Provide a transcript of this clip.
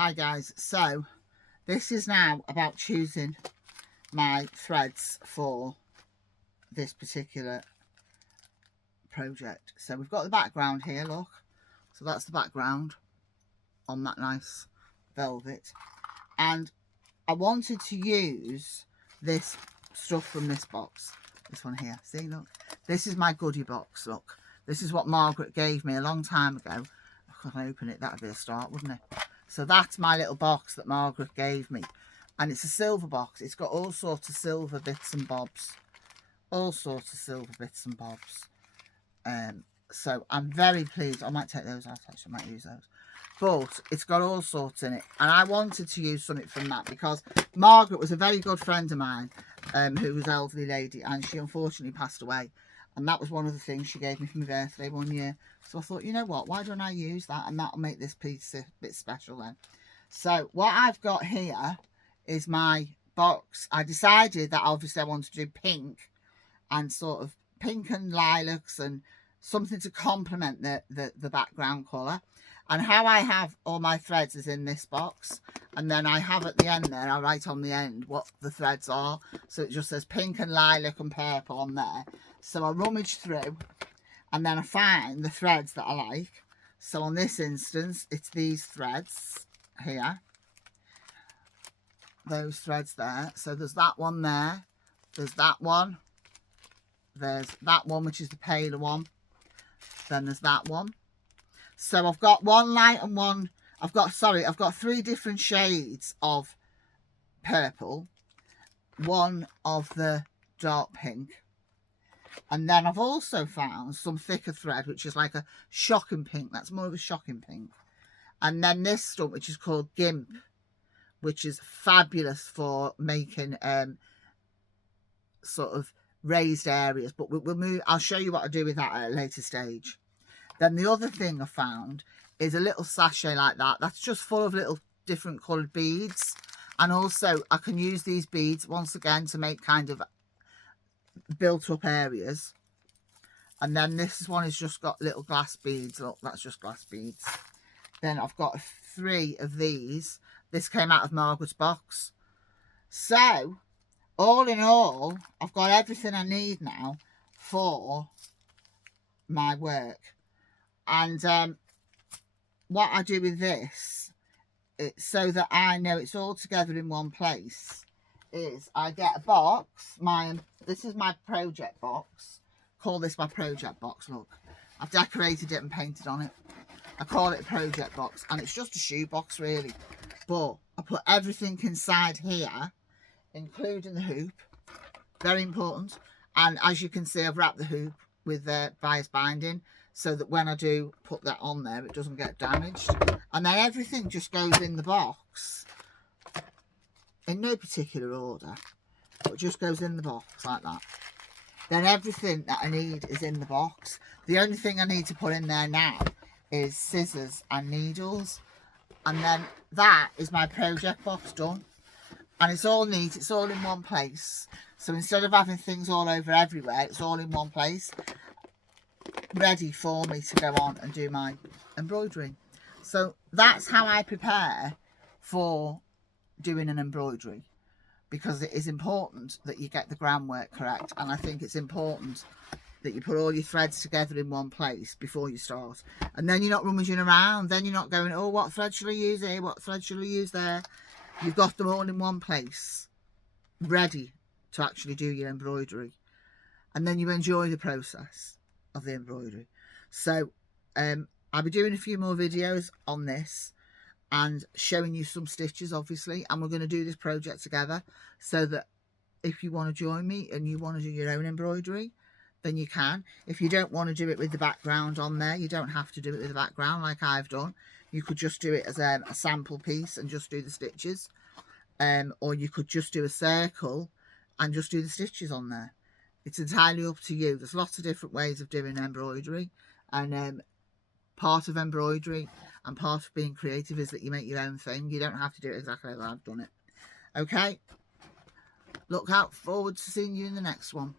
Hi guys, so this is now about choosing my threads for this particular project. So we've got the background here, look. So that's the background on that nice velvet. And I wanted to use this stuff from this box. This one here, see, look. This is my goodie box, look. This is what Margaret gave me a long time ago. I couldn't open it, that'd be a start, wouldn't it? So that's my little box that Margaret gave me. And it's a silver box. It's got all sorts of silver bits and bobs. All sorts of silver bits and bobs. So I'm very pleased. I might take those out, actually. I might use those. But it's got all sorts in it. And I wanted to use something from that because Margaret was a very good friend of mine who was an elderly lady. And she unfortunately passed away. And that was one of the things she gave me for my birthday one year. So I thought, you know what, why don't I use that? And that'll make this piece a bit special then. So what I've got here is my box. I decided that obviously I wanted to do pink and sort of pink and lilacs and something to complement the background colour. And how I have all my threads is in this box. And then I have at the end there, I write on the end what the threads are. So it just says pink and lilac and purple on there. So I rummage through and then I find the threads that I like. So on this instance, it's these threads here. Those threads there. So there's that one there. There's that one. There's that one, which is the paler one. Then there's that one. So I've got one light and one, I've got three different shades of purple, one of the dark pink, and then I've also found some thicker thread, which is like a shocking pink. That's more of a shocking pink. And then this stuff, which is called Gimp, which is fabulous for making sort of raised areas. But we'll move, I'll show you what I do with that at a later stage. Then the other thing I found is a little sachet like that. That's just full of little different coloured beads. And also I can use these beads once again to make kind of built up areas. And then this one has just got little glass beads. Look, that's just glass beads. Then I've got 3 of these. This came out of Margaret's box. So all in all, I've got everything I need now for my work. And what I do with this, it's so that I know it's all together in one place, is I get a box. This is my project box. Call this my project box. Look, I've decorated it and painted on it. I call it a project box, and it's just a shoe box really. But I put everything inside here, including the hoop. Very important. And as you can see, I've wrapped the hoop with bias binding, so that when I do put that on there, it doesn't get damaged. And then everything just goes in the box in no particular order, but just goes in the box like that. Then everything that I need is in the box. The only thing I need to put in there now is scissors and needles. And then that is my project box done. And it's all neat, it's all in one place. So instead of having things all over everywhere, it's all in one place, ready for me to go on and do my embroidery. So that's how I prepare for doing an embroidery, because it is important that you get the groundwork correct. And I think it's important that you put all your threads together in one place before you start. And then you're not rummaging around. Then you're not going, oh, what thread shall I use here? What thread shall I use there? You've got them all in one place, ready to actually do your embroidery. And then you enjoy the process of the embroidery. So I'll be doing a few more videos on this and showing you some stitches, obviously, and we're going to do this project together, so that if you want to join me and you want to do your own embroidery, then you can. If you don't want to do it with the background on there, you don't have to do it with the background like I've done. You could just do it as a sample piece and just do the stitches, or you could just do a circle and just do the stitches on there. It's entirely up to you. There's lots of different ways of doing embroidery, and part of embroidery and part of being creative is that you make your own thing. You don't have to do it exactly like I've done it. Okay, look out forward to seeing you in the next one.